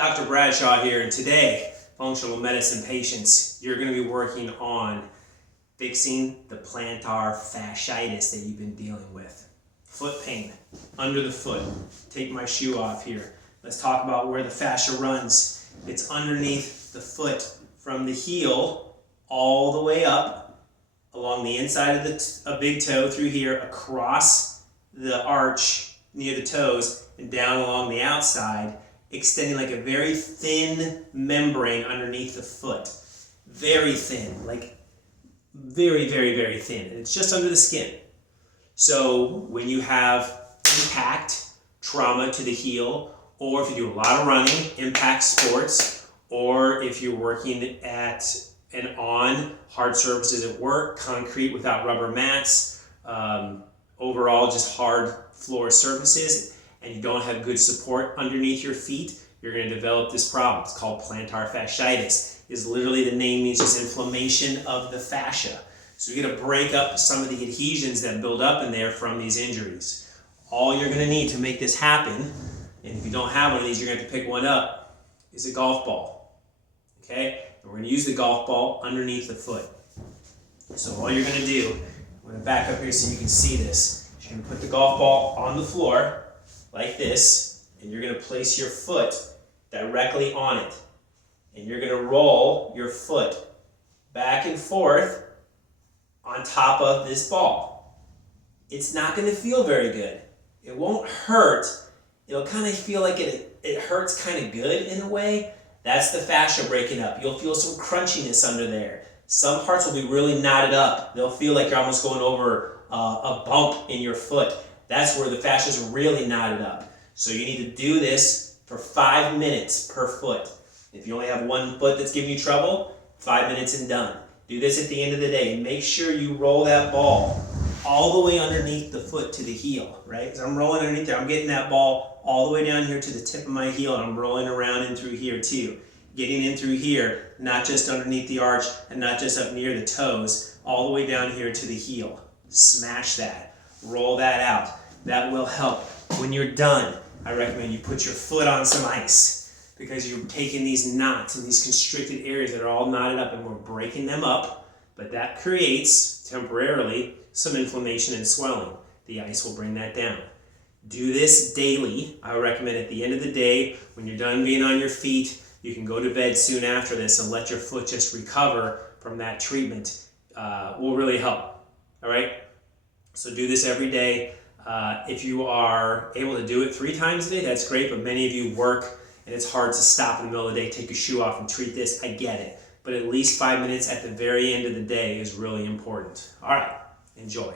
Dr. Bradshaw here, and today, functional medicine patients, you're going to be working on fixing the plantar fasciitis that you've been dealing with. Foot pain, under the foot. Take my shoe off here. Let's talk about where the fascia runs. It's underneath the foot from the heel all the way up along the inside of the big toe through here, across the arch near the toes, and down along the outside, extending like a very thin membrane underneath the foot. Very thin, like very, very, very thin. And it's just under the skin. So when you have impact, trauma to the heel, or if you do a lot of running, impact sports, or if you're working at and on hard surfaces at work, concrete without rubber mats, overall just hard floor surfaces, and you don't have good support underneath your feet, you're going to develop this problem. It's called plantar fasciitis. Is literally the name means just inflammation of the fascia. So you're going to break up some of the adhesions that build up in there from these injuries. All you're going to need to make this happen, and if you don't have one of these, you're going to have to pick one up, is a golf ball. Okay? And we're going to use the golf ball underneath the foot. So all you're going to do, I'm going to back up here so you can see this. You're going to put the golf ball on the floor like this, and you're going to place your foot directly on it. And you're going to roll your foot back and forth on top of this ball. It's not going to feel very good. It won't hurt. It'll kind of feel like it hurts kind of good in a way. That's the fascia breaking up. You'll feel some crunchiness under there. Some parts will be really knotted up. They'll feel like you're almost going over a bump in your foot. That's where the fascia is really knotted up. So you need to do this for 5 minutes per foot. If you only have one foot that's giving you trouble, 5 minutes and done. Do this at the end of the day. Make sure you roll that ball all the way underneath the foot to the heel, right? So I'm rolling underneath there. I'm getting that ball all the way down here to the tip of my heel, and I'm rolling around in through here too. Getting in through here, not just underneath the arch and not just up near the toes, all the way down here to the heel. Smash that. Roll that out. That will help. When you're done, I recommend you put your foot on some ice, because you're taking these knots and these constricted areas that are all knotted up, and we're breaking them up, but that creates, temporarily, some inflammation and swelling. The ice will bring that down. Do this daily. I would recommend at the end of the day, when you're done being on your feet, you can go to bed soon after this and let your foot just recover from that treatment. Will really help. All right? So do this every day. If you are able to do it 3 times a day, that's great, but many of you work and it's hard to stop in the middle of the day, take your shoe off and treat this. I get it. But at least 5 minutes at the very end of the day is really important. All right, enjoy.